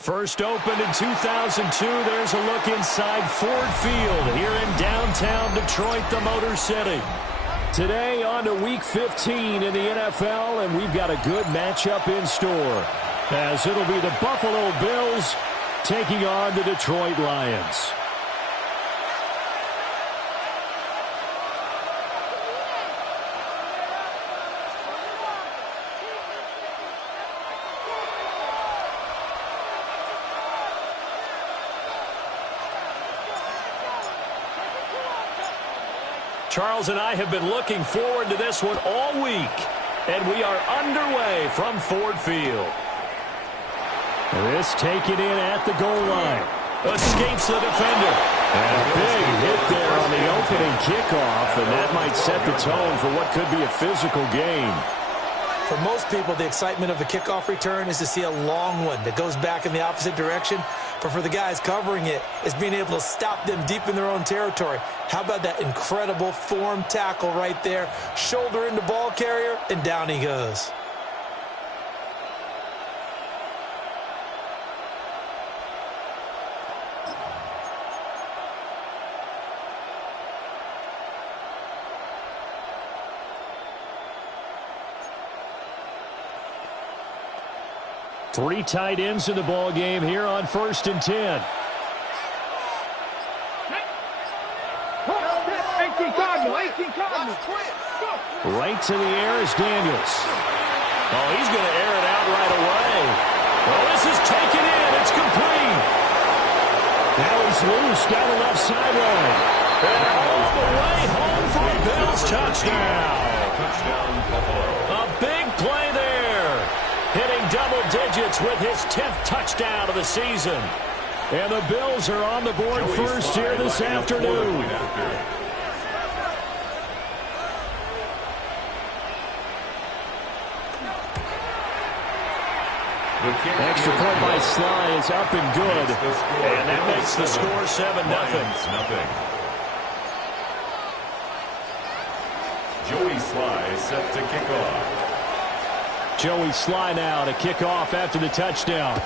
First opened in 2002, there's a look inside Ford Field here in downtown Detroit, the Motor City. Today on to Week 15 in the NFL, and we've got a good matchup in store, as it'll be the Buffalo Bills taking on the Detroit Lions. Charles and I have been looking forward to this one all week, and we are underway from Ford Field. This taken in at the goal line. Escapes the defender. And a big hit there on the opening kickoff, and that might set the tone for what could be a physical game. For most people, the excitement of the kickoff return is to see a long one that goes back in the opposite direction. But for the guys covering it, it's being able to stop them deep in their own territory. How about that incredible form tackle right there? Shoulder into ball carrier, and down he goes. Three tight ends in the ball game here on 1st and 10. Right to the air is Daniels. Oh, he's going to air it out right away. Oh, this is taken in. It's complete. Now he's loose down the left sideline. And all the way home for a Bills touchdown. A big play there. Hitting double digits with his 10th touchdown of the season. And the Bills are on the board first here this afternoon. Extra point by Sly is up and good. And that makes the score 7-0. Joey Sly set to kick off. Joey Sly now to kick off after the touchdown.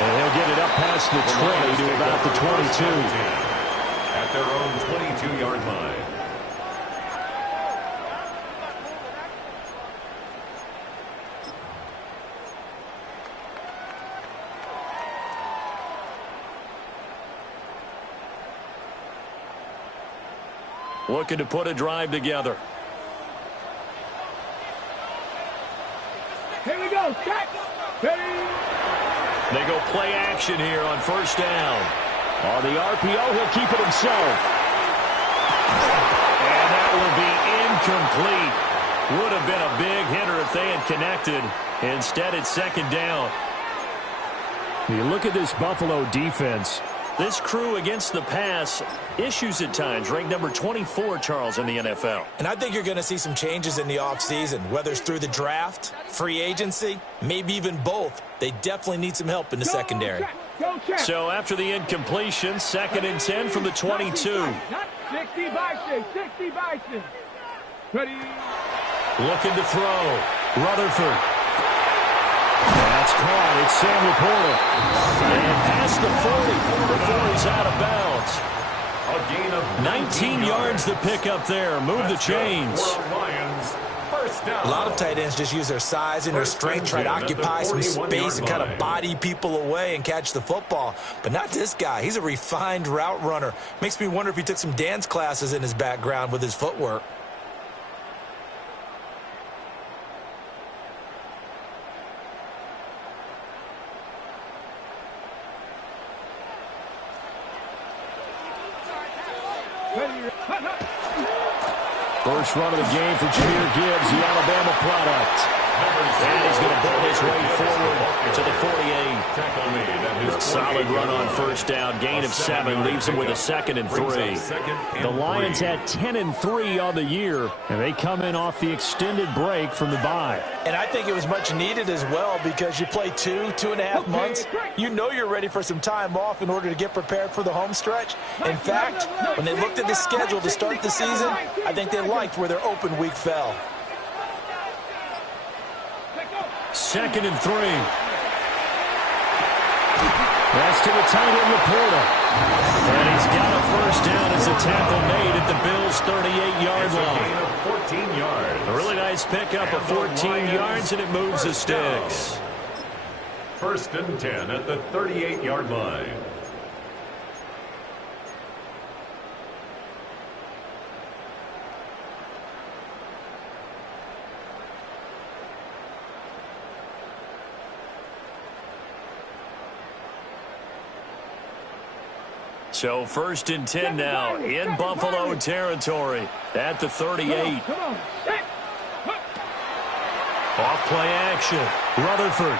And he'll get it up past the 20 to about the 22. At their own 22-yard line. Looking to put a drive together. Here we go. Check. They go play action here on 1st down. On the RPO, he'll keep it himself. And that will be incomplete. Would have been a big hitter if they had connected. Instead, it's 2nd down. You look at this Buffalo defense. This crew against the pass, issues at times, ranked number 24, Charles, in the NFL. And I think you're going to see some changes in the offseason, whether it's through the draft, free agency, maybe even both. They definitely need some help in the secondary. So after the incompletion, 2nd and 10 from the 22. 60 Bison, 60 Bison. Ready. Looking to throw. Rutherford. That's caught. It's Sam Laporta. And past the 40 before he's out of bounds. A gain of 19 yards to pick up there. Move the chains. Lions, First down. A lot of tight ends just use their size and their strength, try to occupy some space and kind of body people away and catch the football. But not this guy. He's a refined route runner. Makes me wonder if he took some dance classes in his background with his footwork. First run of the game for Jahmyr Gibbs, the Alabama product. And he's going to burn his way forward to the 48. A solid run on first down. Gain of 7 leaves him with a 2nd and 3. The Lions had 10 and 3 on the year, and they come in off the extended break from the bye. And I think it was much needed as well because you play 2.5 months. You know you're ready for some time off in order to get prepared for the home stretch. In fact, when they looked at the schedule to start the season, I think they liked where their open week fell. 2nd and 3. That's to the tight end, Laporta. And he's got a first down as a tackle made at the Bills' 38-yard line. 14 yards. A really nice pickup of 14 yards, and it moves the sticks. 1st and 10 at the 38-yard line. So 1st and 10 now in Buffalo territory at the 38. Off play action. Rutherford.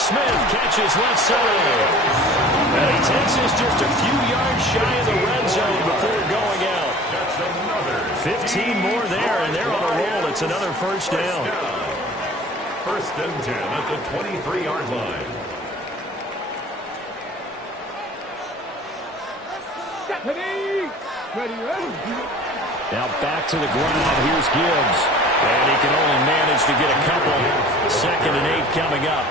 Smith catches left side. And he takes us just a few yards shy of the red zone before going out. That's another 15 more there, and they're on a roll. It's another first down. 1st and 10 at the 23-yard line. Now back to the ground. Here's Gibbs. And he can only manage to get a couple. 2nd and 8 coming up.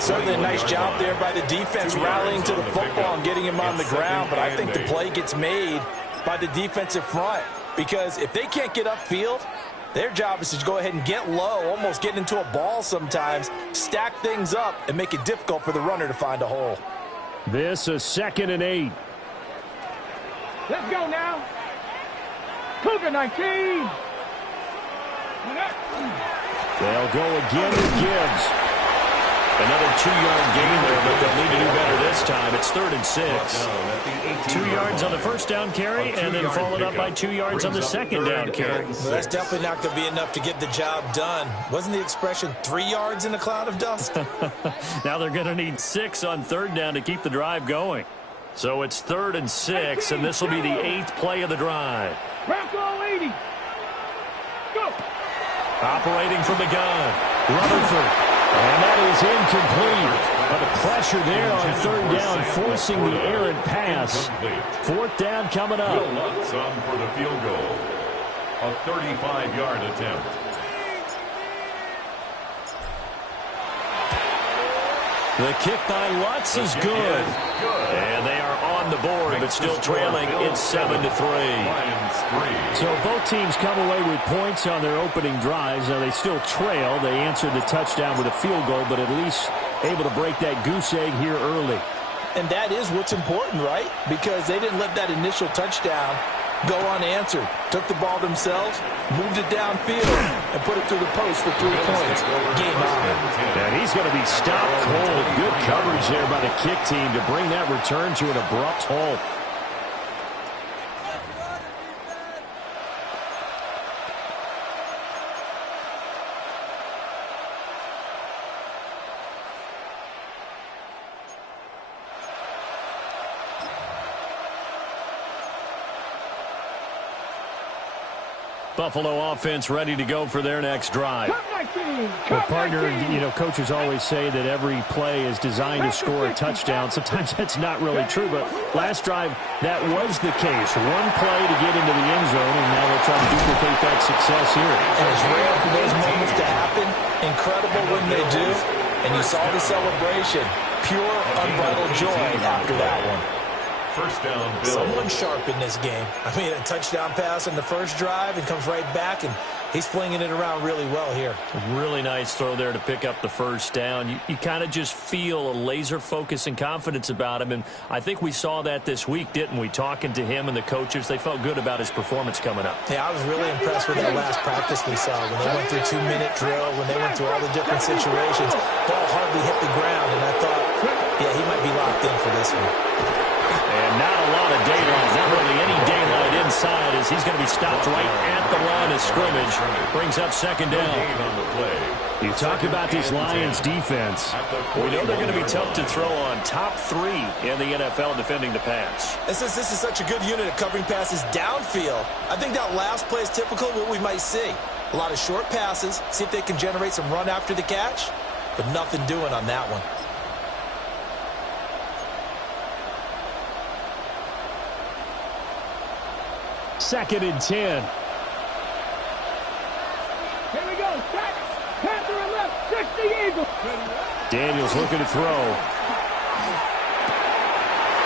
Certainly a nice job there by the defense rallying to the football and getting him on the ground. But I think the play gets made by the defensive front. Because if they can't get upfield, their job is to go ahead and get low, almost get into a ball sometimes, stack things up, and make it difficult for the runner to find a hole. This is 2nd and 8. Let's go now. Cougar 19. They'll go again with Gibbs. Another 2-yard gain there, but they'll need to do better this time. It's 3rd and 6. 2 yards on the first down carry, and then followed up by 2 yards on the second down carry. Well, that's definitely not going to be enough to get the job done. Wasn't the expression 3 yards in a cloud of dust? Now they're going to need 6 on 3rd down to keep the drive going. So it's 3rd and 6, and this will be the 8th play of the drive. Ramco 80. Go. Operating from the gun, Rutherford. And that is incomplete. But the pressure there on 3rd down, forcing the errant pass. 4th down coming up. Will Lutz on for the field goal. A 35-yard attempt. The kick by Lutz is good. And they are on the board, but still trailing. It's 7-3. So both teams come away with points on their opening drives. Now they still trail. They answered the touchdown with a field goal, but at least able to break that goose egg here early. And that is what's important, right? Because they didn't let that initial touchdown go unanswered. Took the ball themselves, moved it downfield, and put it through the post for 3 points. Game on. And he's going to be stopped cold. Good coverage there by the kick team to bring that return to an abrupt halt. Buffalo offense ready to go for their next drive. Well, partner, coaches always say that every play is designed to score a touchdown. Sometimes that's not really true, but last drive, that was the case. One play to get into the end zone, and now they'll try to duplicate that success here. And it's rare for those moments to happen. Incredible when they do. And you saw the celebration. Pure, unbridled joy after that one. First down, Bills. Someone sharp in this game. I mean, a touchdown pass in the first drive and comes right back, and he's flinging it around really well here. Really nice throw there to pick up the first down. You kind of just feel a laser focus and confidence about him, and I think we saw that this week, didn't we? Talking to him and the coaches, they felt good about his performance coming up. Yeah, I was really impressed with that last practice we saw when they went through 2-minute drill, when they went through all the different situations. Ball hardly hit the ground, and I thought, yeah, he might be locked in for this one. And not a lot of daylight, not really any daylight inside, as he's going to be stopped right at the line of scrimmage. Brings up second down. You talk about this Lions defense. We know they're going to be tough to throw on. Top 3 in the NFL defending the pass. And since this is such a good unit of covering passes downfield, I think that last play is typical of what we might see. A lot of short passes, see if they can generate some run after the catch, but nothing doing on that one. Second and 10. Here we go. Set. Panther and left. 60 Eagles. Daniels looking to throw.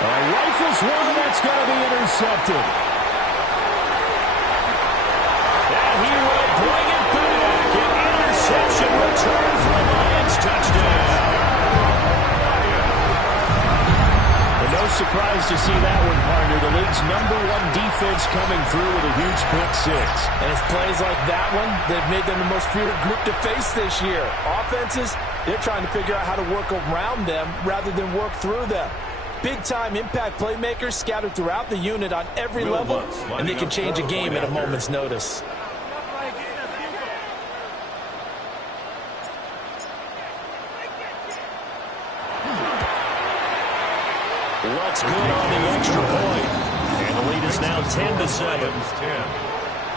Rifles one. That's going to be intercepted. And he will bring it back. An interception return for a Lions touchdown. No surprise to see that one, partner. The league's #1 defense coming through with a huge pick 6. And it's plays like that one that made them the most feared group to face this year. Offenses, they're trying to figure out how to work around them rather than work through them. Big-time impact playmakers scattered throughout the unit on every level, and they can change a game at a moment's notice. What's good on the extra point? And the lead is now 10-7. 10.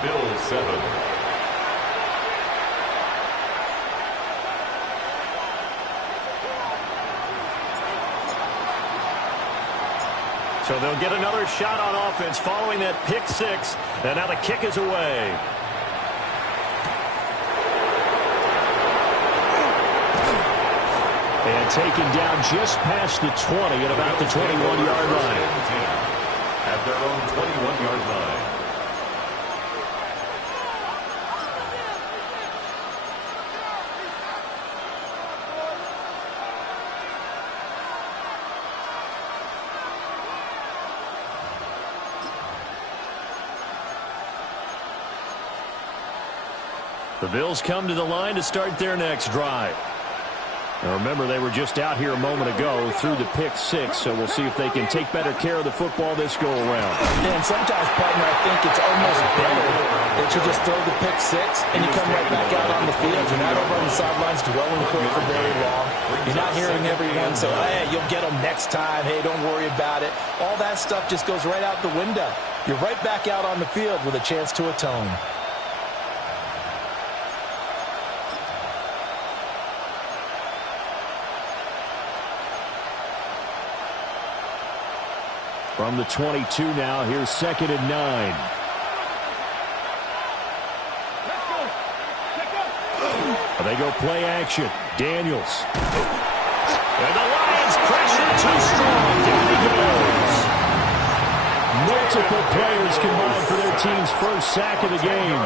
Bills 7. So they'll get another shot on offense following that pick 6. And now the kick is away. And taken down just past the 20 at about the 21-yard line. At their own 21-yard line. The Bills come to the line to start their next drive. Now remember, they were just out here a moment ago through the pick 6, so we'll see if they can take better care of the football this go-around. And sometimes, partner, I think it's almost better that you just throw the pick 6 and you come right back out on the field. You're not over on the sidelines dwelling for it for very long. You're not hearing everyone say, hey, you'll get them next time. Hey, don't worry about it. All that stuff just goes right out the window. You're right back out on the field with a chance to atone. From the 22 now, here's 2nd and 9. Let's go. They go play action. Daniels. And the Lions pressure too strong. Down he goes. Multiple players combined for their team's first sack of the game.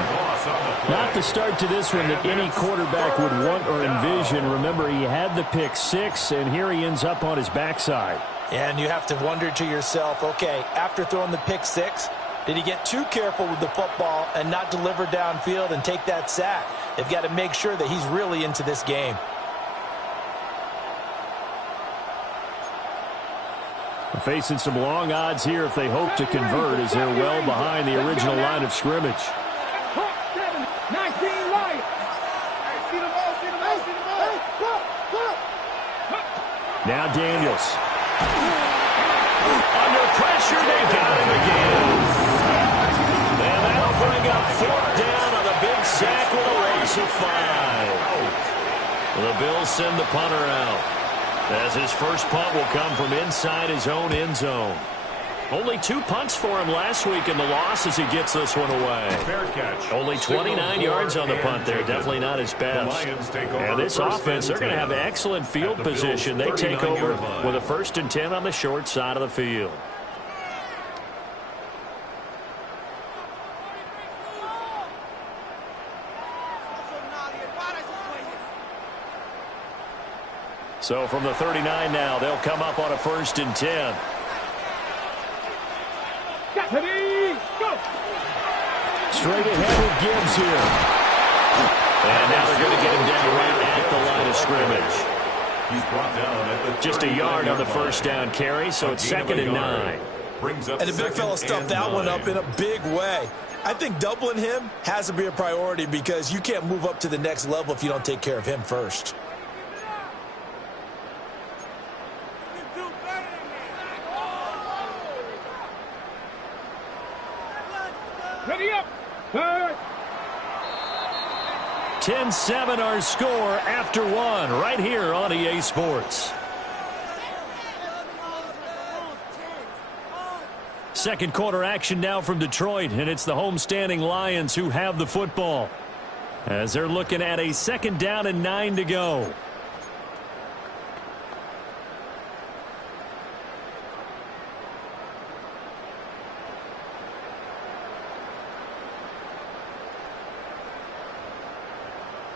Not the start to this one that any quarterback would want or envision. Remember, he had the pick 6, and here he ends up on his backside. And you have to wonder to yourself, okay, after throwing the pick 6, did he get too careful with the football and not deliver downfield and take that sack? They've got to make sure that he's really into this game. Facing some long odds here if they hope to convert, as they're well behind the original line of scrimmage. 19 Lions. Now Daniels. Under pressure, they got him again. And that'll bring up 4th down on a big sack with a loss of 5. The Bills send the punter out, as his first punt will come from inside his own end zone. Only 2 punts for him last week in the loss as he gets this one away. Fair catch. Only 29 yards on the punt there. Definitely not his best. And this offense, they're going to have excellent field position. They take over with a 1st and 10 on the short side of the field. So from the 39 now, they'll come up on a 1st and 10. Ready, go. Straight ahead with Gibbs here. And now they're going to get him down right at the line of scrimmage. He's brought down at the Just a yard on the first down carry, so it's 2nd and 9. And the big fella stuffed that one up in a big way. I think doubling him has to be a priority because you can't move up to the next level if you don't take care of him first. Ready up. 10-7 our score after 1 right here on EA Sports. Second quarter action now from Detroit, and it's the homestanding Lions who have the football as they're looking at a 2nd down and 9 to go.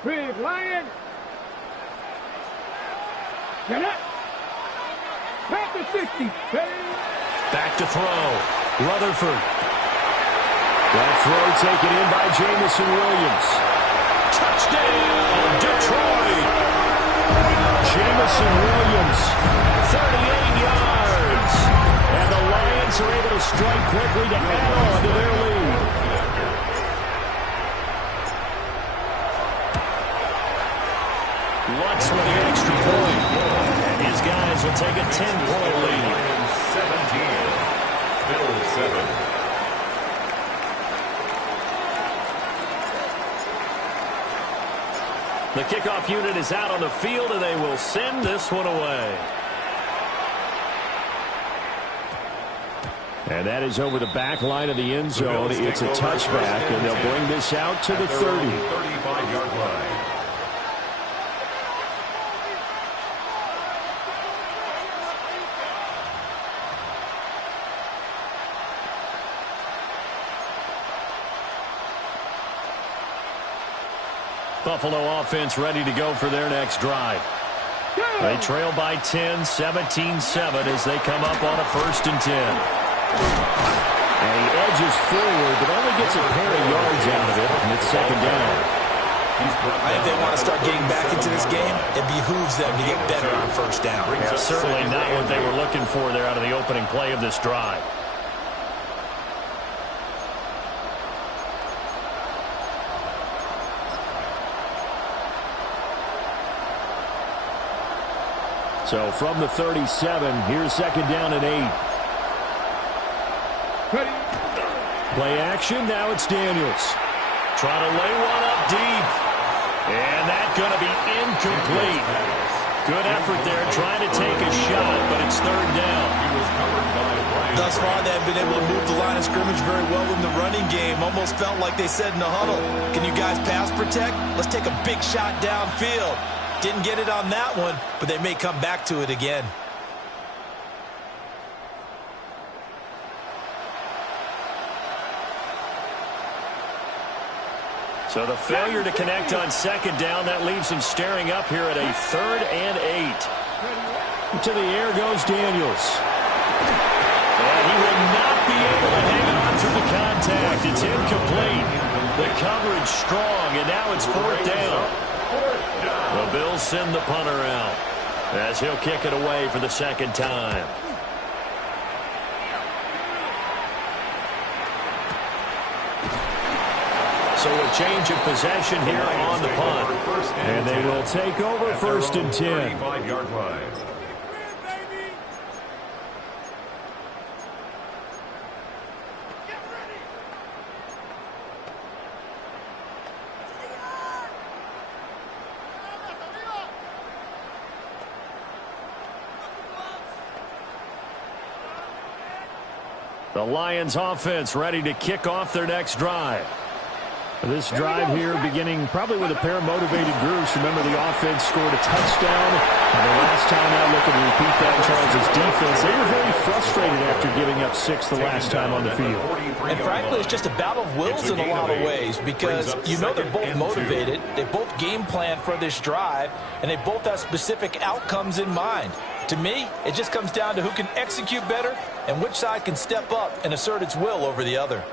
Big Lion. Get up. Back to 60. Back to throw. Rutherford. That throw taken in by Jamison Williams. Touchdown, Detroit. Jamison Williams, 38 yards. And the Lions are able to strike quickly to add on to their lead. Lutz with the extra point. And his guys will take a 10-point lead. 17. Bills 7. The kickoff unit is out on the field, and they will send this one away. And that is over the back line of the end zone. It's a touchback, and they'll bring this out to the 30. 35-yard line. Buffalo offense ready to go for their next drive. They trail by 10, 17-7 as they come up on a 1st and 10. And he edges forward, but only gets a pair of yards out of it, and it's 2nd down. I think they want to start getting back into this game. It behooves them to get better on 1st down. Yeah, certainly not what they were looking for there out of the opening play of this drive. So from the 37, here's 2nd down and 8. Ready. Play action, now it's Daniels. Trying to lay one up deep. And that's going to be incomplete. Good effort there, trying to take a shot, but it's 3rd down. Thus far, they've been able to move the line of scrimmage very well in the running game. Almost felt like they said in the huddle, can you guys pass protect? Let's take a big shot downfield. Didn't get it on that one, but they may come back to it again. So the failure to connect on 2nd down, that leaves them staring up here at a 3rd and 8. To the air goes Daniels. And he will not be able to hang on through the contact. It's incomplete. The coverage strong, and now it's 4th down. The Bills send the punter out as he'll kick it away for the 2nd time. So a change of possession here on the punt. And they will take over 1st and 10. 35-yard line. The Lions offense ready to kick off their next drive. This drive here beginning probably with a pair of motivated groups. Remember, the offense scored a touchdown. And the last time out, looking to repeat that, Charles' defense, they were very frustrated after giving up 6 the last time on the field. And frankly, it's just a battle of wills in a lot of ways because you know they're both motivated. They both game plan for this drive, and they both have specific outcomes in mind. To me, it just comes down to who can execute better and which side can step up and assert its will over the other.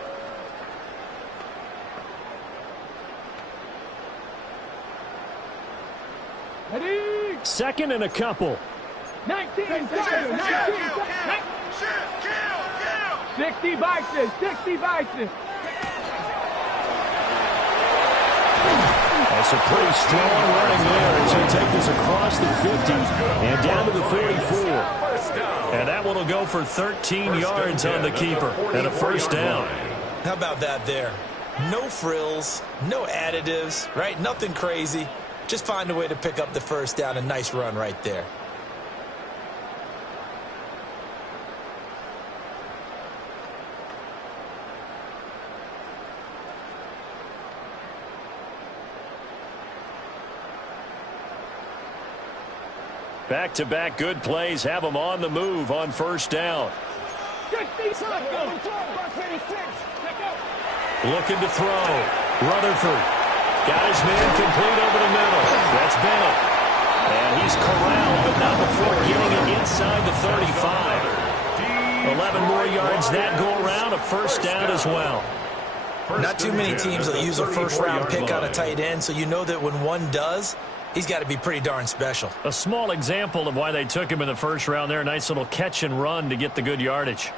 Second and a couple. 19 seconds. 60 Bison. 60 Bison. That's a pretty strong running there. He's going to take this across the 50 and down to the 44. And that one will go for 13 yards on the keeper and a first down. How about that there? No frills, no additives, right? Nothing crazy. Just find a way to pick up the first down. A nice run right there. Back-to-back good plays have them on the move on first down. Looking to throw. Rutherford. Got his man complete over the middle. That's Bennett. And he's corralled, but not before getting it inside the 35. 11 more yards that go around, a first down as well. Not too many teams will use a first-round pick on a tight end, so you know that when one does, he's got to be pretty darn special. A small example of why they took him in the first round there. Nice little catch and run to get the good yardage.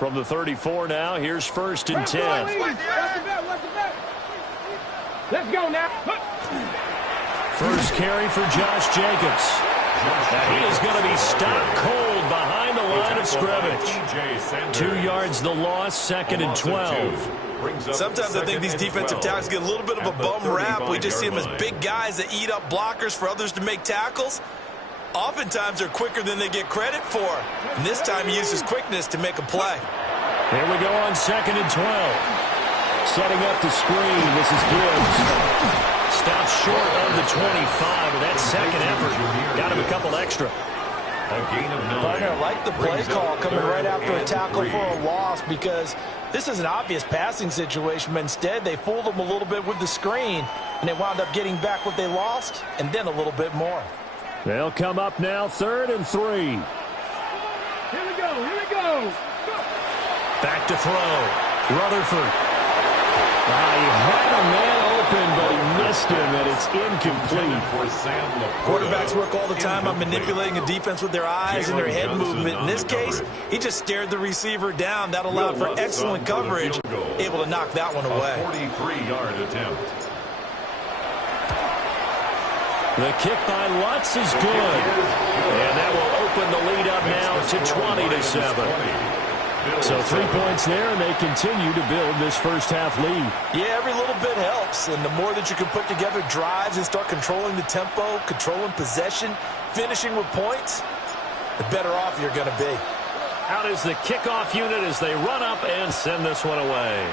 From the 34 now, here's first and 10. Let's go now. First carry for Josh Jacobs. Now he is going to be stopped cold behind the line of scrimmage. 2 yards the loss, second and 12. Sometimes I think these defensive tackles get a little bit of a bum rap. We just see them as big guys that eat up blockers for others to make tackles. Oftentimes they're quicker than they get credit for. And this time he uses quickness to make a play. Here we go on second and 12. Setting up the screen, this is Gibbs. Stops short of the 25 with that second effort. Got him a couple extra. Partner, I like the play call coming right after a tackle for a loss because this is an obvious passing situation, but instead they fooled them a little bit with the screen, and they wound up getting back what they lost and then a little bit more. They'll come up now, third and 3. Here we go. Here we go. Back to throw. Rutherford. He had a man open, but he missed him, and it's incomplete. Quarterbacks work all the time on manipulating a defense with their eyes and their head movement. In this case, he just stared the receiver down. That allowed for excellent coverage, able to knock that one away. 43-yard attempt. The kick by Lutz is good. And that will open the lead up now to 20-7. So 3 points there, and they continue to build this first half lead. Yeah, every little bit helps, and the more that you can put together drives and start controlling the tempo, controlling possession, finishing with points, the better off you're going to be. Out is the kickoff unit as they run up and send this one away.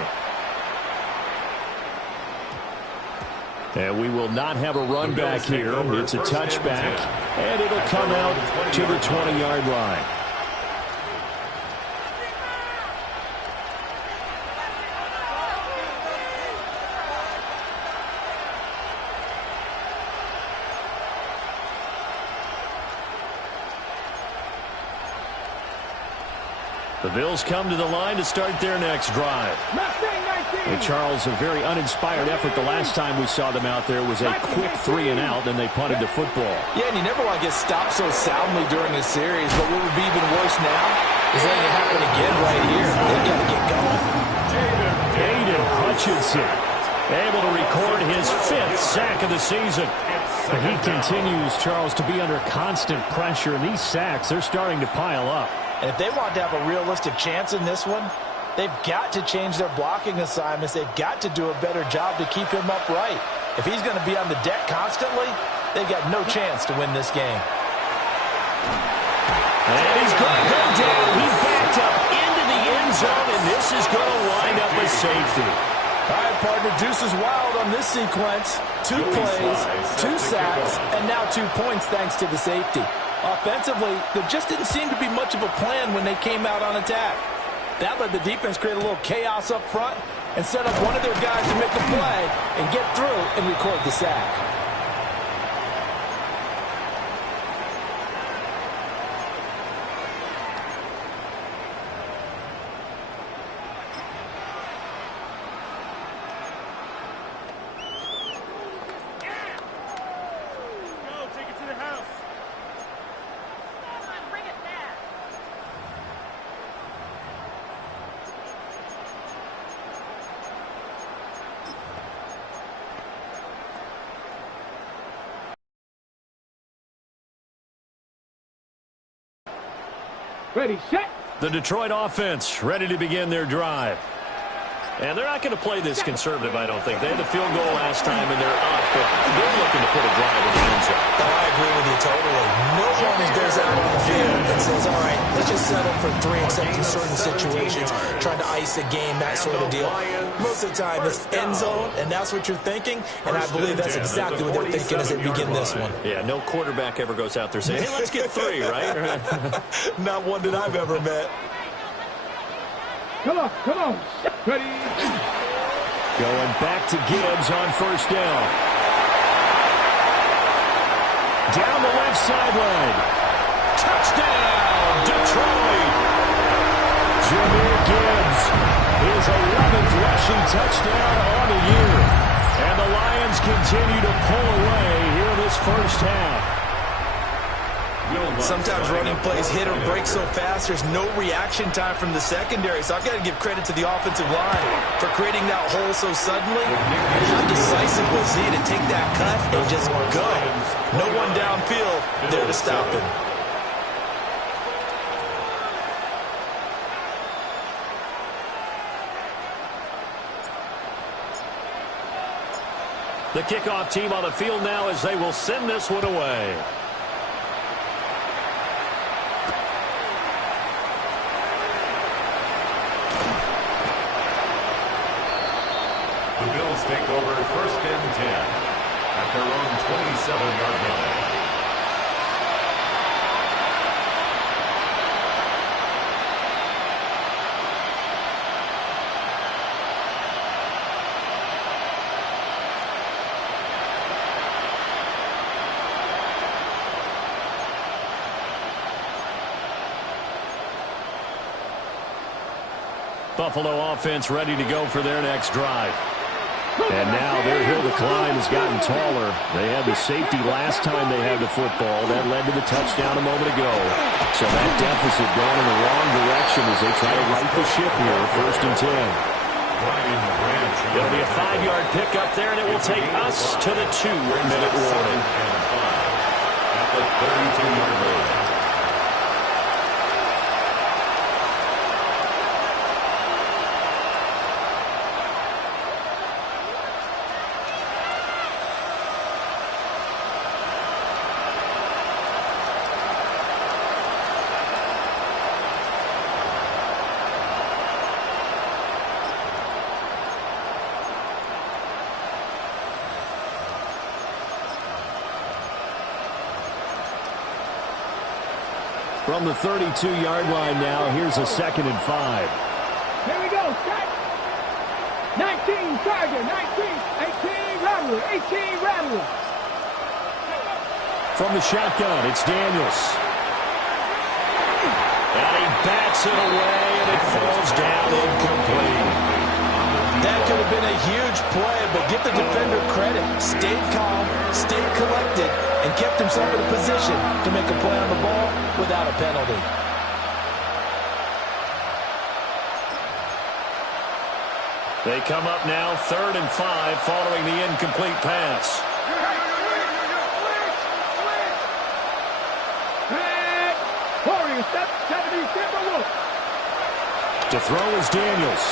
And we will not have a run back here. It's a touchback, and it'll come out to the 20-yard line. The Bills come to the line to start their next drive. And Charles, a very uninspired effort the last time we saw them out there was a quick 3 and out, and they punted the football. Yeah, and you never want to get stopped so soundly during a series, but what would be even worse now is letting it happen again right here. They've got to get going. Aiden Hutchinson able to record his 5th sack of the season. But he continues, Charles, to be under constant pressure, and these sacks, they're starting to pile up. And if they want to have a realistic chance in this one, they've got to change their blocking assignments. They've got to do a better job to keep him upright. If he's going to be on the deck constantly, they've got no chance to win this game. And he's going to go down. He's backed up into the end zone, and this is going to wind up a safety. All right, partner, deuce is wild on this sequence. 2 plays, 2 sacks, and now 2 points thanks to the safety. Offensively, there just didn't seem to be much of a plan when they came out on attack. That let the defense create a little chaos up front and set up one of their guys to make a play and get through and record the sack. Ready, set. The Detroit offense ready to begin their drive. And they're not going to play this conservative, I don't think. They had the field goal last time, and they're up, but they're looking to put a drive in the end zone. Oh, I agree with you totally. No one goes out on the field and says, all right, let's just settle for 3 except in certain situations, trying to ice a game, that sort of deal. Most of the time, it's end zone, and that's what you're thinking, and I believe that's exactly what they're thinking as they begin this one. Yeah, no quarterback ever goes out there saying, hey, let's get 3, right? Not one that I've ever met. Come on, come on. Ready. Going back to Gibbs on first down. Down the left sideline. Touchdown, Detroit. Jahmyr Gibbs, his 11th rushing touchdown on the year. And the Lions continue to pull away here in this first half. Sometimes running plays hit or break so fast, there's no reaction time from the secondary. So I've got to give credit to the offensive line for creating that hole so suddenly. And how decisive was he to take that cut and just go? No one downfield there to stop him. The kickoff team on the field now as they will send this one away. The Bills take over 1st and 10 at their own 27-yard line. Buffalo offense ready to go for their next drive. And now their hill to climb has gotten taller. They had the safety last time they had the football. That led to the touchdown a moment ago. So that deficit going in the wrong direction as they try to right the ship here. 1st and 10. It'll be a 5-yard pickup there, and it will take us to the 2-minute warning. At the 32-yard line. From the 32-yard line now, here's a 2nd and 5. Here we go. Set. 19 Charger. 19. 18 Rattler. 18 Rattler. From the shotgun, it's Daniels. And he bats it away, and it falls down incomplete. That could have been a huge play, but give the defender credit. Stayed calm, stayed collected, and kept himself in a position to make a play on the ball without a penalty. They come up now 3rd and 5 following the incomplete pass. Warriors, step 70, step a look. To throw is Daniels.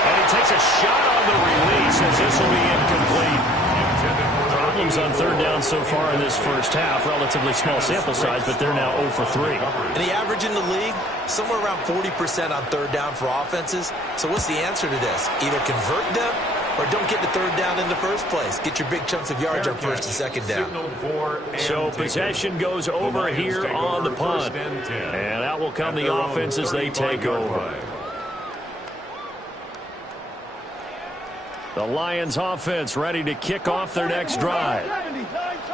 And he takes a shot on the release as this will be incomplete. problems on third down so far in this first half. Relatively small sample size, but they're now 0 for 3. And the average in the league, somewhere around 40% on third down for offenses. So what's the answer to this? Either convert them or don't get the third down in the first place. Get your big chunks of yards on first and second down. So possession goes over here on the punt. And out will come the offense as they take over. The Lions offense ready to kick off their next drive.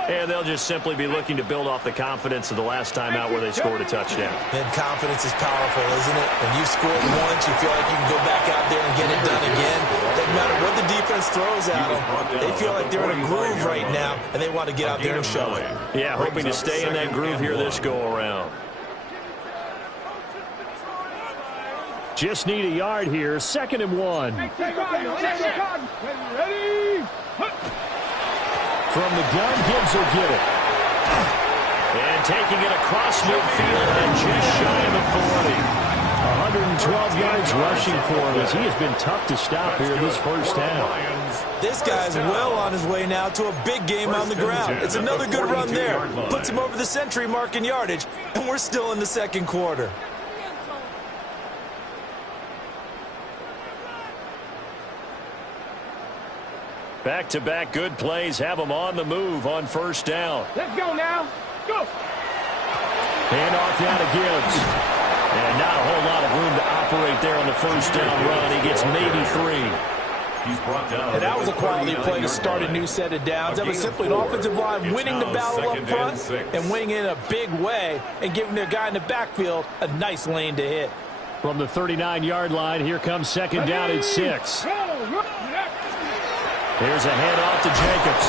And they'll just simply be looking to build off the confidence of the last time out where they scored a touchdown. And confidence is powerful, isn't it? When you score once, you feel like you can go back out there and get it done again. Doesn't matter what the defense throws at them. They feel like they're in a groove right now, and they want to get out there and show it. Yeah, hoping to stay in that groove here this go-around. Just need a yard here. 2nd and 1. From the gun, Gibbs will get it. And taking it across midfield and just shy of the 40. 112 yards rushing for him as he has been tough to stop here this first half. This guy's well on his way now to a big game on the ground. It's another good run there. Puts him over the century mark in yardage, and we're still in the second quarter. Back-to-back good plays have them on the move on first down. Let's go now. Go. Handoff down to Gibbs. And not a whole lot of room to operate there on the first down run. He gets maybe 3. He's brought down. And that was a quality play to start a new set of downs. That was simply an offensive line winning the battle up front and winning in a big way and giving their guy in the backfield a nice lane to hit. From the 39-yard line, here comes 2nd down at 6. Here's a handoff to Jacobs.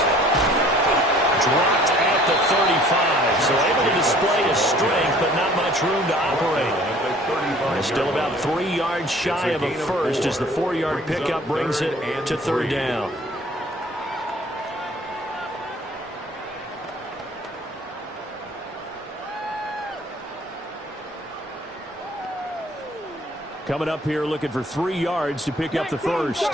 Dropped at the 35. So able to display his strength, but not much room to operate. Still about 3 yards shy of a first as the 4-yard pickup brings it to 3rd down. Coming up here looking for 3 yards to pick up the first.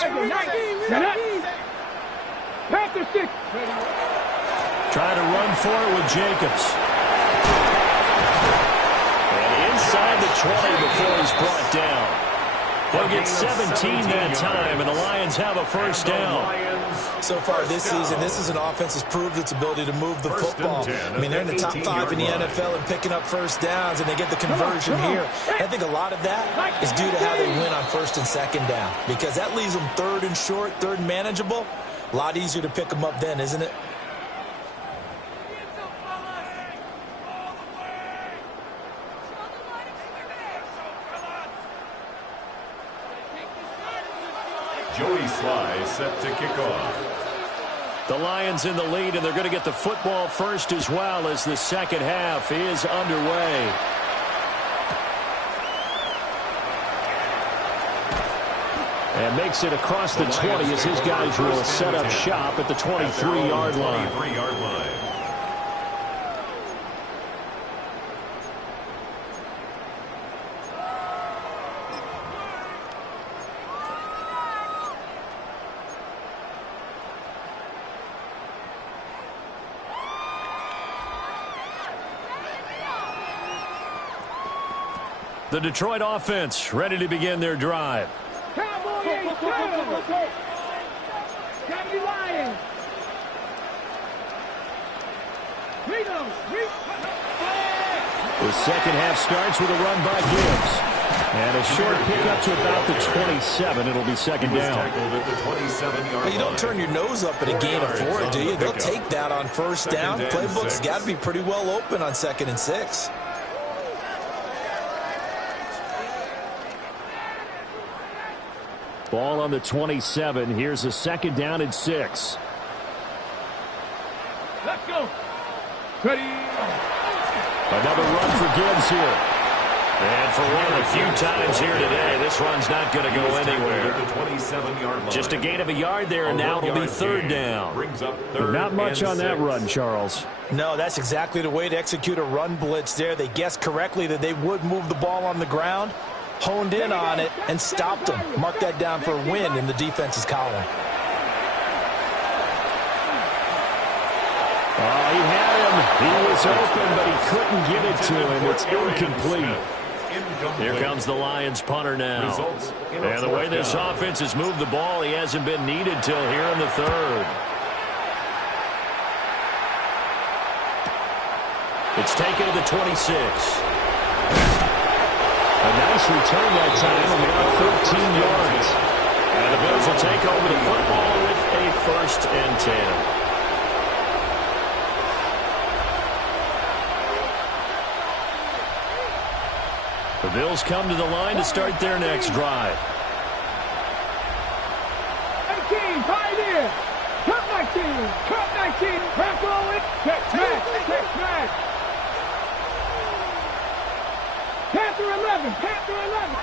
Trying to run for it with Jacobs. And inside the 20 before he's brought down. They'll get 17 that time, and the Lions have a first down. So far this season, this is an offense that's proved its ability to move the football. I mean, they're in the top 5 in the NFL and picking up first downs, and they get the conversion here. I think a lot of that is due to how they win on 1st and 2nd down, because that leaves them 3rd and short, 3rd and manageable. A lot easier to pick them up then, isn't it? Joey Sly set to kick off. The Lions in the lead, and they're going to get the football first as well as the second half is underway. And makes it across the 20 as his guys will set up shop at the 23-yard line. The Detroit offense ready to begin their drive. The second half starts with a run by Gibbs. And a short pickup to about the 27. It'll be 2nd down. Well, you don't turn your nose up at a gain of 4, do you? They'll take that on first down. Playbook's got to be pretty well open on 2nd and 6. Ball on the 27. Here's a 2nd down and 6. Let's go. Ready. Another run for Gibbs here. And for one of the few times here today, this run's not going to go anywhere. Just a gain of a yard there, and now it'll be 3rd down. Not much on that run, Charles. No, that's exactly the way to execute a run blitz there. They guessed correctly that they would move the ball on the ground, honed in on it, and stopped them. Mark that down for a win in the defense's column. Oh, he had him. He was open, but he couldn't get it to him. It's incomplete. Here comes the Lions punter now. And the way this offense has moved the ball, he hasn't been needed till here in the third. It's taken to the 26. A nice return that time of about 14 yards. And the Bills will take over the football with a 1st and 10. The Bills come to the line to start their next drive. 18, pioneer. Cut 19, cut 19. Back on it. Check smash. Panther 11, Panther 11.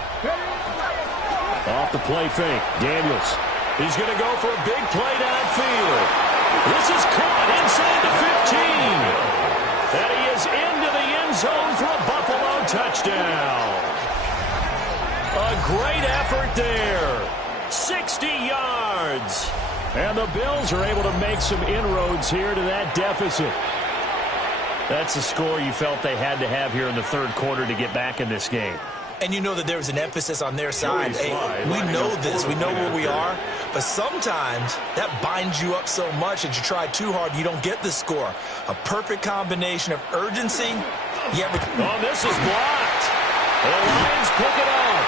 Off the play fake, Daniels. He's going to go for a big play downfield. This is caught inside the 15. And he is into the end zone for a Buffalo touchdown. A great effort there. 60 yards. And the Bills are able to make some inroads here to that deficit. That's the score you felt they had to have here in the third quarter to get back in this game. And you know that there's an emphasis on their side. Hey, we know this. We know where we are. But sometimes that binds you up so much that you try too hard, you don't get the score. A perfect combination of urgency. Yeah, but this is blocked. The Lions pick it up.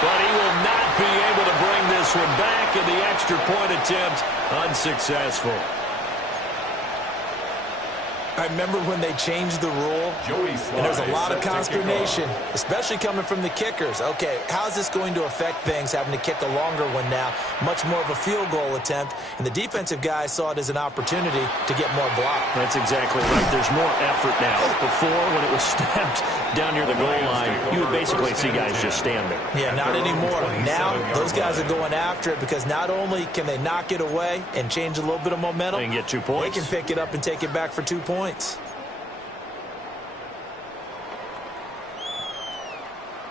But he will not be able to bring this one back, and the extra point attempt unsuccessful. I remember when they changed the rule, and there's a lot of consternation, especially coming from the kickers. Okay, how's this going to affect things, having to kick a longer one now, much more of a field goal attempt, and the defensive guys saw it as an opportunity to get more block. That's exactly right. There's more effort now. Before, when it was snapped down near the goal line, you would basically see guys just stand there. Yeah, not anymore. Now, those guys are going after it because not only can they knock it away and change a little bit of momentum, they can get 2 points. They can pick it up and take it back for 2 points.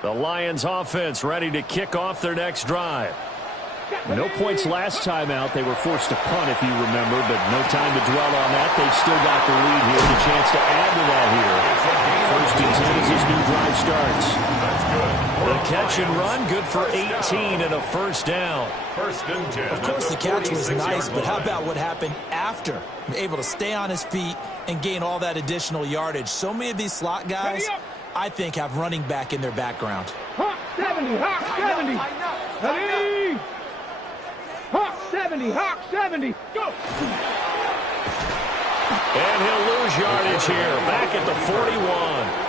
The Lions offense ready to kick off their next drive. No points last time out. They were forced to punt, if you remember, but no time to dwell on that. They've still got the lead here and a chance to add to that here. 1st and 10 as this new drive starts. The catch and run, good for 18 and a 1st down. 1st and 10. Of course, the catch was nice, but how about what happened after? Able to stay on his feet and gain all that additional yardage. So many of these slot guys, I think, have running back in their background. Hawk 70, Hawk 70. Ready? Hawk 70, Hawk 70. Go. And he'll lose yardage here, back at the 41.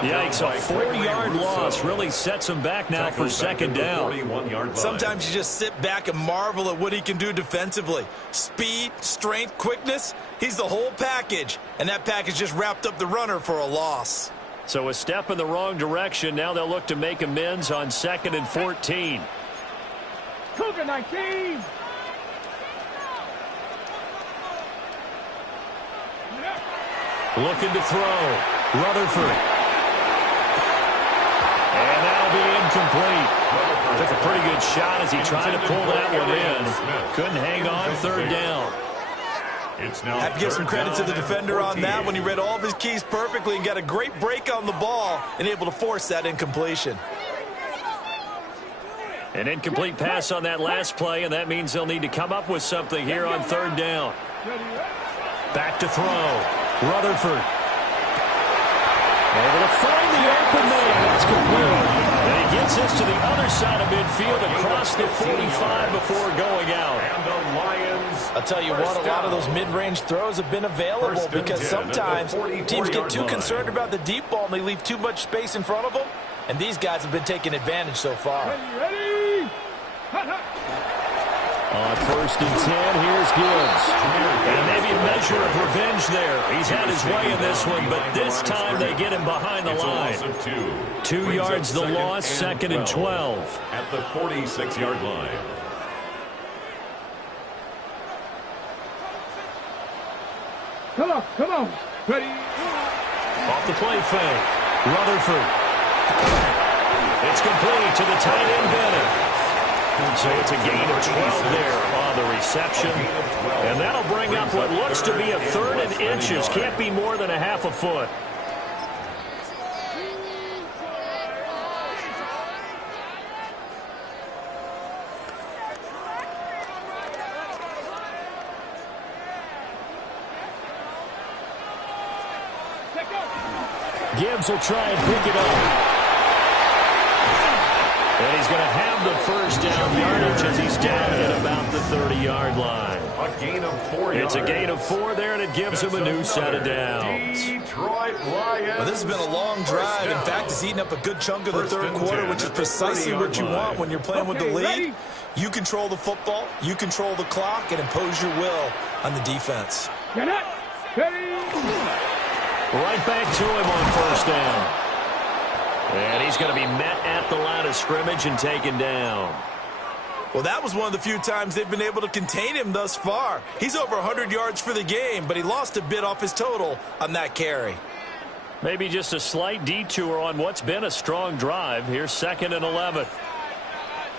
Yikes, a 4-yard loss really sets him back now for 2nd down. Sometimes you just sit back and marvel at what he can do defensively. Speed, strength, quickness, he's the whole package. And that package just wrapped up the runner for a loss. So a step in the wrong direction. Now they'll look to make amends on 2nd and 14. Cougar 19. Looking to throw. Rutherford. And that'll be incomplete. Took a pretty good shot as he tried to pull that one in. Couldn't hang on, 3rd down. Have to give some credit to the defender on that when he read all of his keys perfectly and got a great break on the ball and able to force that incompletion. An incomplete pass on that last play, and that means they'll need to come up with something here on 3rd down. Back to throw. Rutherford. Able to find the open man. It's complete. And he gets this to the other side of midfield across the 45 before going out. And the Lions. I'll tell you what, a lot of those mid-range throws have been available because sometimes teams get too concerned about the deep ball and they leave too much space in front of them. And these guys have been taking advantage so far. Ready? On 1st and 10, here's Gibbs. And maybe a measure of revenge there. He's had his way in this one, but this time they get him behind the line. 2 yards the loss, 2nd and 12. At the 46-yard line. Come on. Ready? Off the play fake. Rutherford. It's complete to the tight end Bennett. So it's a gain of 12 there on the reception. And that'll bring up what looks to be a 3rd and inches. Can't be more than a half a foot. Gibbs will try and pick it up. And he's going to have the first down yardage as he's down at about the 30-yard line. A gain of 4 yards. It's a gain of 4 there, and it gives him a new set of downs. Detroit Lions. Well, this has been a long drive. In fact, it's eaten up a good chunk of the third quarter, which is precisely what you want when you're playing with the lead. You control the football, you control the clock, and impose your will on the defense. Get up. Ready. Right back to him on first down. And he's going to be met at the line of scrimmage and taken down. Well, that was one of the few times they've been able to contain him thus far. He's over 100 yards for the game, but he lost a bit off his total on that carry. Maybe just a slight detour on what's been a strong drive. Here's 2nd and 11.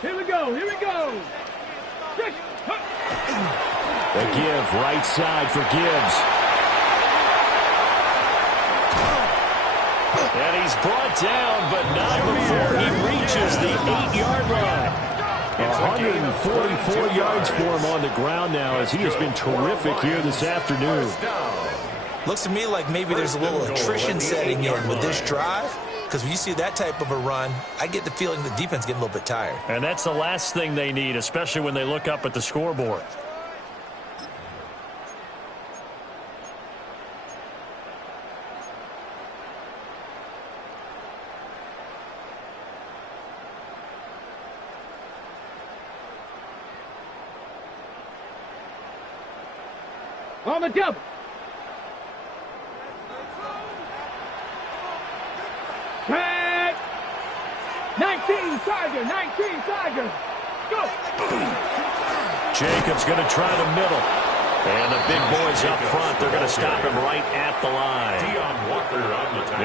Here we go. Here we go. A give right side for Gibbs. And he's brought down, but not before he reaches the 8-yard line. 144 yards for him on the ground now as he has been terrific here this afternoon. Looks to me like maybe there's a little attrition setting in with this drive, because when you see that type of a run, I get the feeling the defense getting a little bit tired. And that's the last thing they need, especially when they look up at the scoreboard. On the double. Tag. 19 Tiger. 19 Tiger. Go. Jacobs going to try the middle. And the big boys up front, they're going to stop him right at the line.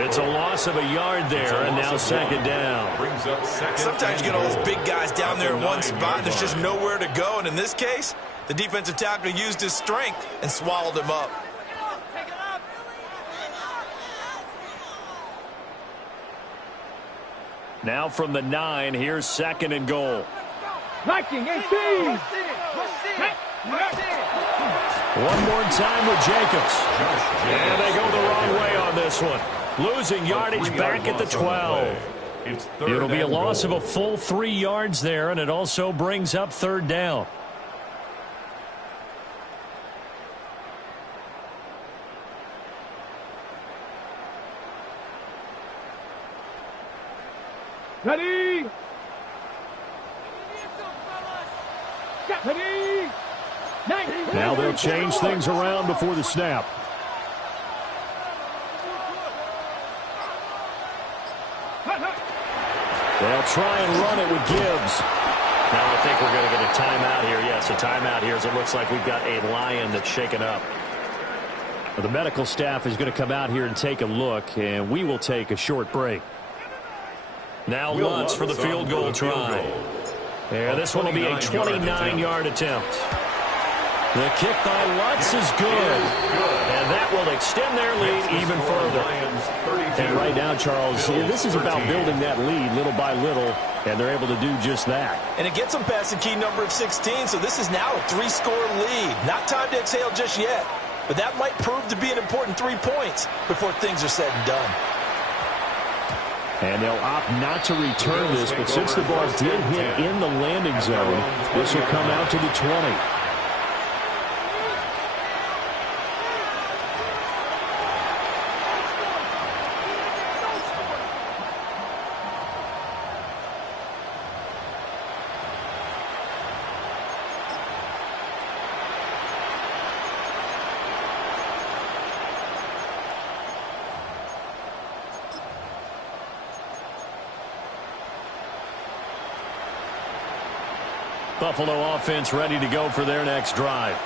It's a loss of a yard there, and now 2nd down. Sometimes you get all those big guys down there in one spot, and there's just nowhere to go. And in this case, the defensive tackle used his strength and swallowed him up. Now from the 9, here's 2nd and goal. 19, 18. One more time with Jacobs. And they go the wrong way on this one. Losing yardage back at the 12. It'll be a loss of a full 3 yards there, and it also brings up 3rd down. Ready. Ready. Now they'll change things around before the snap. They'll try and run it with Gibbs. Now I think we're going to get a timeout here. Yes, a timeout here as it looks like we've got a Lion that's shaken up. Well, the medical staff is going to come out here and take a look, and we will take a short break. Now Lutz for the field goal try. And this one will be a 29-yard attempt. The kick by Lutz is good. And that will extend their lead even further. And right now, Charles, this is about building that lead little by little, and they're able to do just that. And it gets them past the key number of 16, so this is now a 3-score lead. Not time to exhale just yet, but that might prove to be an important 3 points before things are said and done. And they'll opt not to return this, but since the ball did hit in the landing zone, this will come out to the 20. Buffalo offense ready to go for their next drive.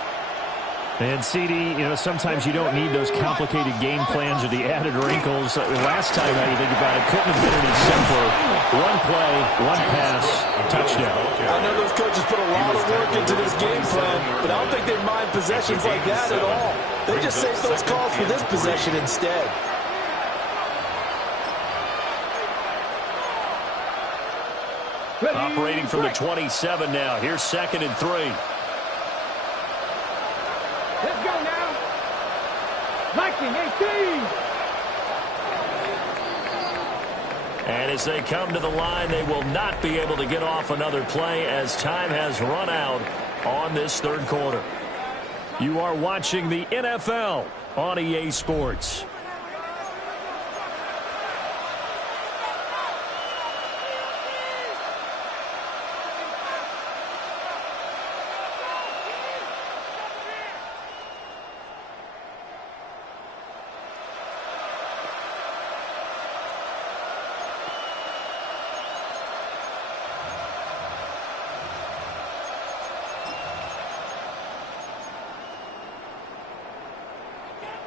And CD, sometimes you don't need those complicated game plans or the added wrinkles. Last time, now you think about it, couldn't have been any simpler. One play, one pass, touchdown. I know those coaches put a lot of work into this game plan, but I don't think they mind possessions like that at all. They just save those calls for this possession instead. Operating from the 27 now. Here's 2nd and 3. Let's go now. 19-18. And as they come to the line, they will not be able to get off another play as time has run out on this 3rd quarter. You are watching the NFL on EA Sports.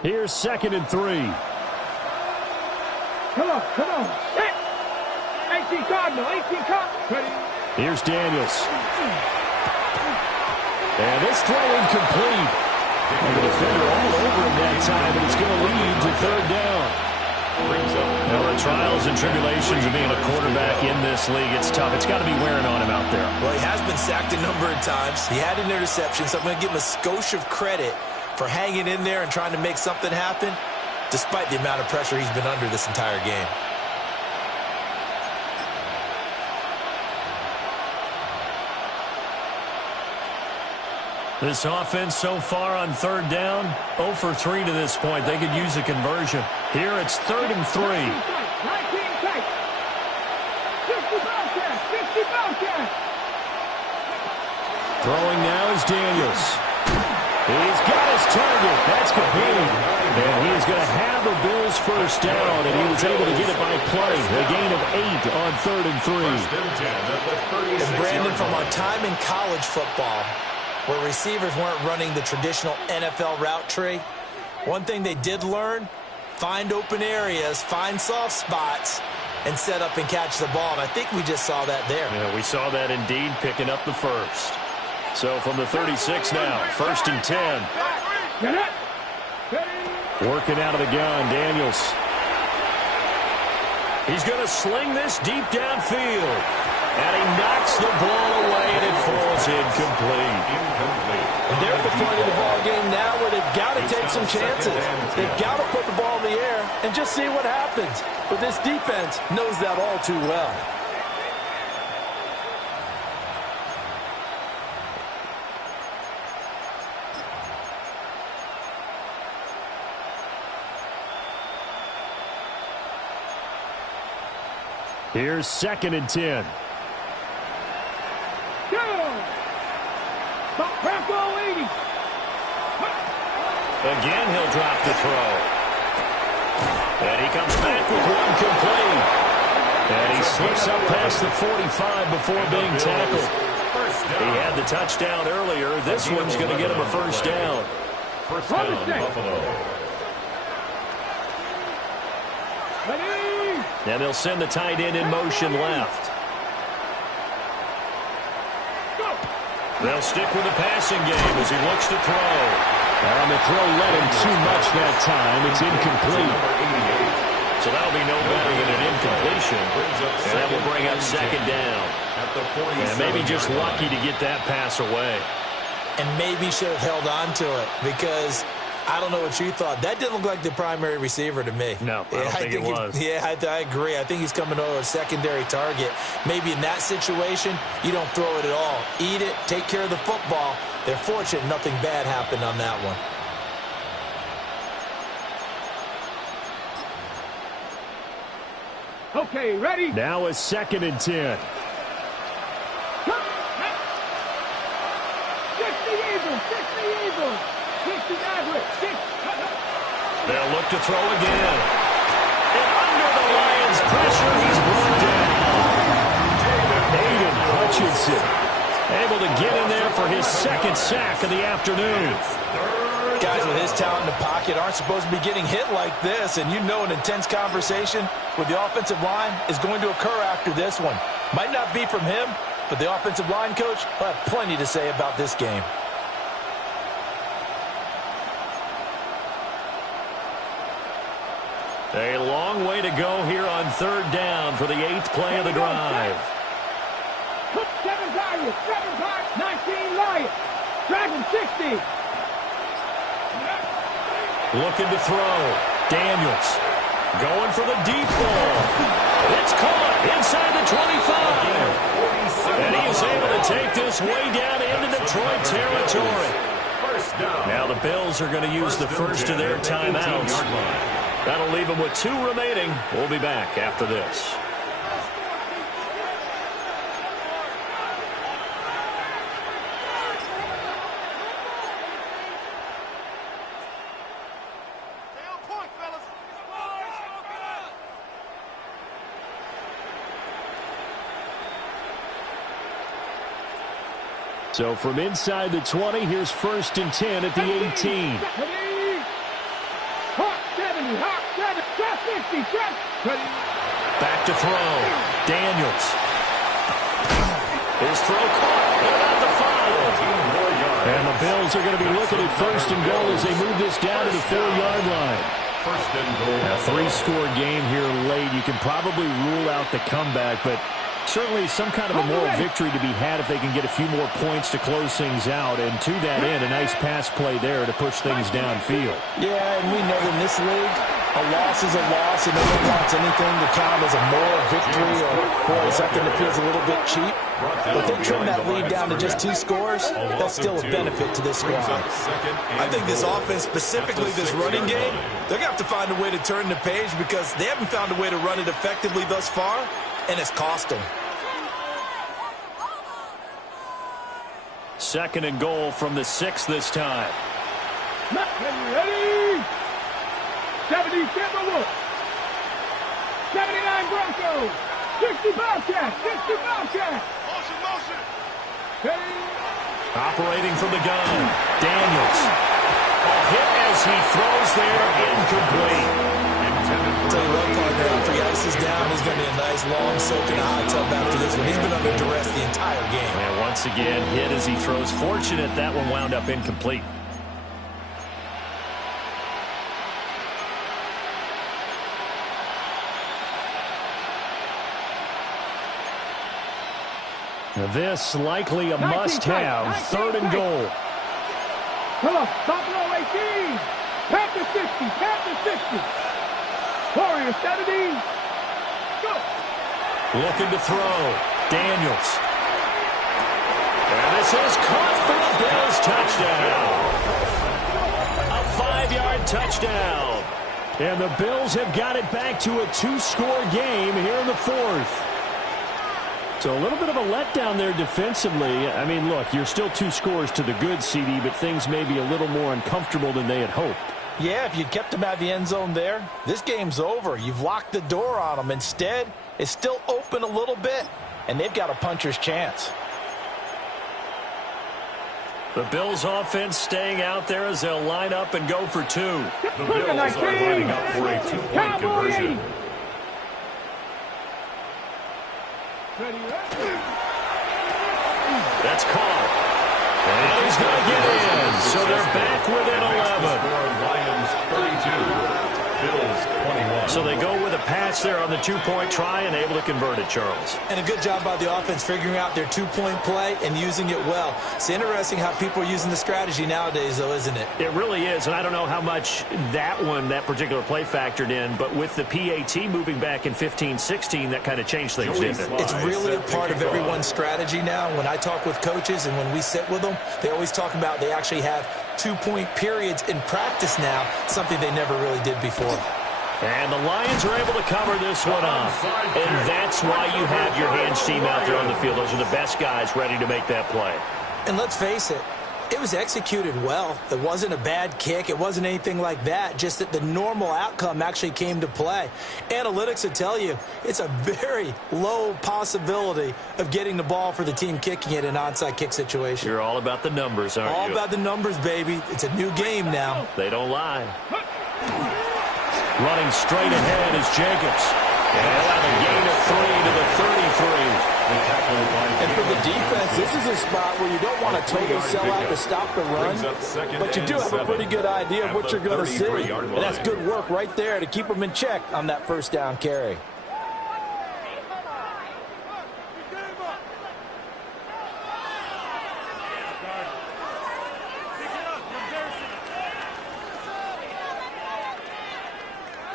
Here's 2nd and 3. Come on. 18 Cardinal. Ready. Here's Daniels. And this throw incomplete. And the defender all over him that time, but it's going to lead to 3rd down. Now, the trials and tribulations of being a quarterback in this league, it's tough. It's got to be wearing on him out there. Well, he has been sacked a number of times. He had an interception, so I'm going to give him a skosh of credit for hanging in there and trying to make something happen, despite the amount of pressure he's been under this entire game. This offense so far on 3rd down, 0 for 3 to this point. They could use a conversion. Here it's 3rd and 3. 19 tight. 50 Bobcats. Throwing now is Daniels. He's got his target. That's complete. And he is going to have a Bills first down, and he was able to get it by play. A gain of 8 on 3rd and 3. And Brandon, from our time in college football, where receivers weren't running the traditional NFL route tree, one thing they did learn, find open areas, find soft spots, and set up and catch the ball. And I think we just saw that there. Yeah, we saw that indeed, picking up the first. So from the 36 now, 1st and 10. Working out of the gun, Daniels. He's going to sling this deep downfield. And he knocks the ball away, and it falls incomplete. And they're at the point of the ball game now where they've got to take some chances. They've got to put the ball in the air and just see what happens. But this defense knows that all too well. Here's 2nd and 10. Again, he'll drop the throw. And he comes back with one complete. And he slips up past the 45 before being tackled. He had the touchdown earlier. This one's going to get him a first down. First down, Buffalo. And they'll send the tight end in motion left. They'll stick with the passing game as he looks to throw. And the throw led him too much that time. It's incomplete. So that'll be no better than an incompletion. And that will bring up 2nd down. And maybe just lucky to get that pass away. And maybe should have held on to it because I don't know what you thought. That didn't look like the primary receiver to me. No, I don't think it was. I agree. I think he's coming over a secondary target. Maybe in that situation, you don't throw it at all. Eat it, take care of the football. They're fortunate nothing bad happened on that one. Okay, ready? Now it's 2nd and 10. They'll look to throw again. And under the Lions' pressure, he's brought down. Aiden Hutchinson able to get in there for his 2nd sack of the afternoon. Guys with his talent in the pocket aren't supposed to be getting hit like this, and you know an intense conversation with the offensive line is going to occur after this one. Might not be from him, but the offensive line coach will have plenty to say about this game. A long way to go here on 3rd down for the 8th play of the drive. 7 targets, 19 Lions. Dragon 60. Looking to throw. Daniels going for the deep ball. It's caught inside the 25. And he is able to take this way down into Detroit territory. Now the Bills are going to use the first of their timeouts. That'll leave them with 2 remaining. We'll be back after this. So from inside the 20, here's 1st and 10 at the 18. Back to throw. Daniels. His throw caught. About the 5. And the Bills are going to be looking at 1st and goal as they move this down to the 4-yard line. 1st and goal. A 3-score game here late. You can probably rule out the comeback, but certainly some kind of a moral victory to be had if they can get a few more points to close things out. And to that end, a nice pass play there to push things downfield. Yeah, and we know in this league, a loss is a loss, and no one wants anything to count as a moral victory or something that feels a little bit cheap. But they trim that lead down to just 2 scores. That's still a benefit to this squad. I think this offense, specifically this running game, they're going to have to find a way to turn the page because they haven't found a way to run it effectively thus far, and it's cost them. 2nd and goal from the 6 this time. Ready? 77 Wolves. 79 Broncos. 60 Bobcats. 60 Bobcats. Motion. Ready? Operating from the gun. Daniels. A hit as he throws there, incomplete. I'll tell you what, partner, after he ices down, he's going to be a nice, long soak in a hot tub after this one. He's been under duress the entire game. And once again, hit as he throws. Fortunate that one wound up incomplete. This likely a must-have. 3rd and goal. Come on, Buffalo 18. Panther 60. Panther 60. Warrior 70. Go. Looking to throw. Daniels. And this is caught for the Bills touchdown. A 5-yard touchdown. And the Bills have got it back to a 2-score game here in the 4th. So a little bit of a letdown there defensively. I mean, look, you're still 2 scores to the good, CD, but things may be a little more uncomfortable than they had hoped. Yeah, if you'd kept them out of the end zone there, this game's over. You've locked the door on them. Instead, it's still open a little bit, and they've got a puncher's chance. The Bills offense staying out there as they'll line up and go for 2. The Bills are lining up for a 2-point conversion. That's caught. And he's going to get in. So they're back within 11. Lions 32. Bills 21. So they go with a pass there on the 2-point try and able to convert it, Charles. And a good job by the offense figuring out their 2-point play and using it well. It's interesting how people are using the strategy nowadays, though, isn't it? It really is, and I don't know how much that particular play factored in, but with the PAT moving back in 15-16, that kind of changed things, didn't it? It's really a part of everyone's strategy now. When I talk with coaches and when we sit with them, they always talk about they actually have 2-point periods in practice now, something they never really did before. And the Lions are able to cover this one up. And that's why you have your hands team out there on the field. Those are the best guys ready to make that play. And let's face it, It was executed well. It wasn't a bad kick. It wasn't anything like that. Just that the normal outcome actually came to play. Analytics would tell you it's a very low possibility of getting the ball for the team kicking it in an onside kick situation. You're all about the numbers, aren't you? All about the numbers, baby. It's a new game now. They don't lie. Running straight ahead is Jacobs. And he'll have a gain of 3 to the 33. And for the defense, this is a spot where you don't want to totally sell out to stop the run, but you do have a pretty good idea of what you're going to see. And that's good work right there to keep them in check on that first down carry.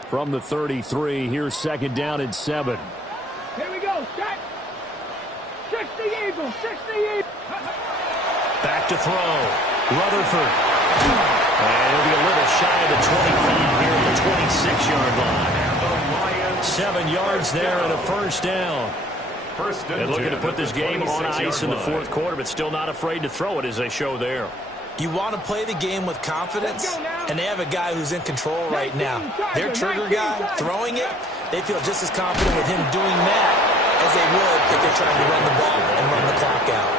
From the 33, here's second down and 7. Here we go. Set. 60 Eagles. 60 Eagles. Back to throw. Rutherford. And he'll be a little shy of the 25 here at the 26-yard line. 7 yards there and a first down. And looking to put this game on ice in the fourth quarter, but still not afraid to throw it as they show there. You want to play the game with confidence, and they have a guy who's in control right now. Their trigger guy, throwing it, they feel just as confident with him doing that as they would if they're trying to run the ball and run the clock out.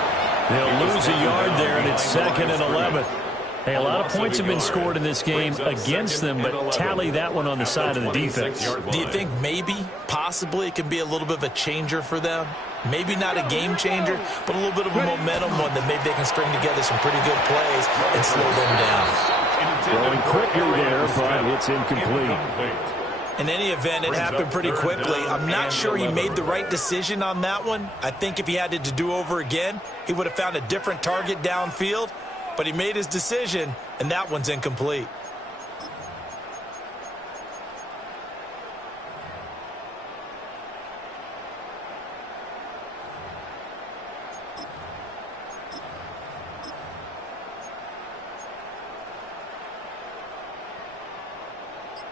They'll lose a yard there, and it's second and 11. Hey, a lot of points have been scored in this game against them, but tally that one on the side of the defense. Do you think maybe, possibly, it can be a little bit of a changer for them? Maybe not a game changer, but a little bit of a momentum one that maybe they can string together some pretty good plays and slow them down. Throwing quickly there, but it's incomplete. In any event, it happened pretty quickly. I'm not sure he made the right decision on that one. I think if he had it to do over again, he would have found a different target downfield, but he made his decision, and that one's incomplete.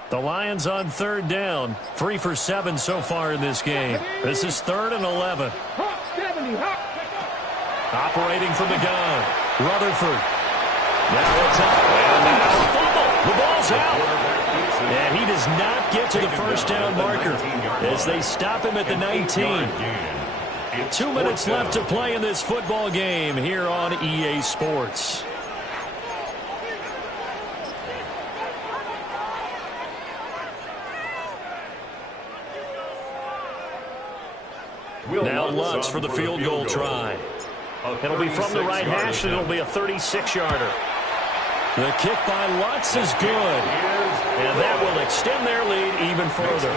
The Lions on third down. 3 for 7 so far in this game. This is 3rd and 11. Operating from the gun. Rutherford. Now it's up. And now a fumble. The ball's out. And he does not get to the first down marker as they stop him at the 19. 2 minutes left to play in this football game here on EA Sports. Now Lutz for the field goal try. It'll be from the right hash, and it'll be a 36-yarder. The kick by Lutz is good, and that will extend their lead even further.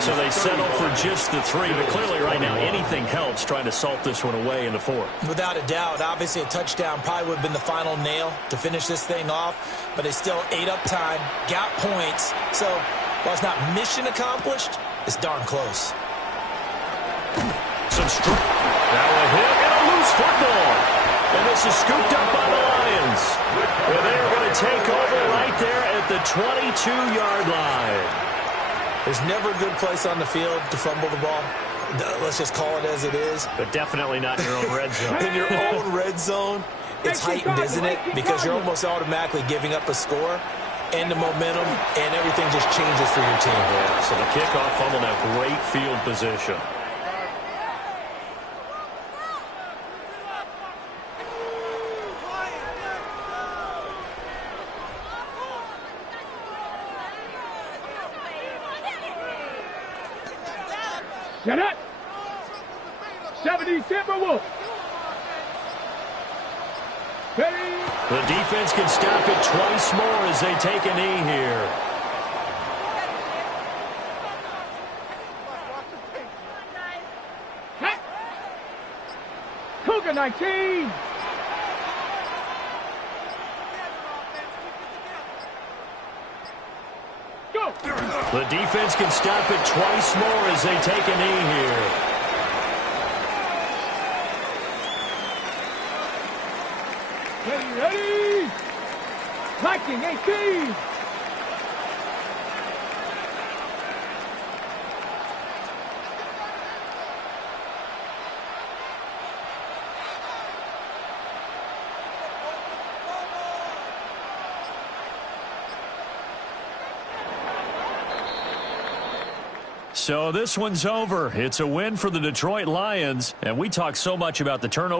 So they settle for just the 3, but clearly right now anything helps trying to salt this one away in the 4th. Without a doubt, obviously a touchdown probably would have been the final nail to finish this thing off, but they still ate up time, got points. So while it's not mission accomplished, it's darn close. Some now a hit and a loose football. And this is scooped up by the Lions. And they're going to take over right there at the 22-yard line. There's never a good place on the field to fumble the ball. Let's just call it as it is. But definitely not in your own red zone. In your own red zone, it's heightened, isn't it? Because you're almost automatically giving up a score and the momentum, and everything just changes for your team. Yeah, so the kickoff fumble now, great field position. Set up. 70 Timberwolves. Ready. The defense can stop it twice more as they take a knee here. Hot. Cougar 19. Go. The defense can stop it twice more as they take a knee here. Ready. Viking 18. So this one's over. It's a win for the Detroit Lions, and we talk so much about the turnover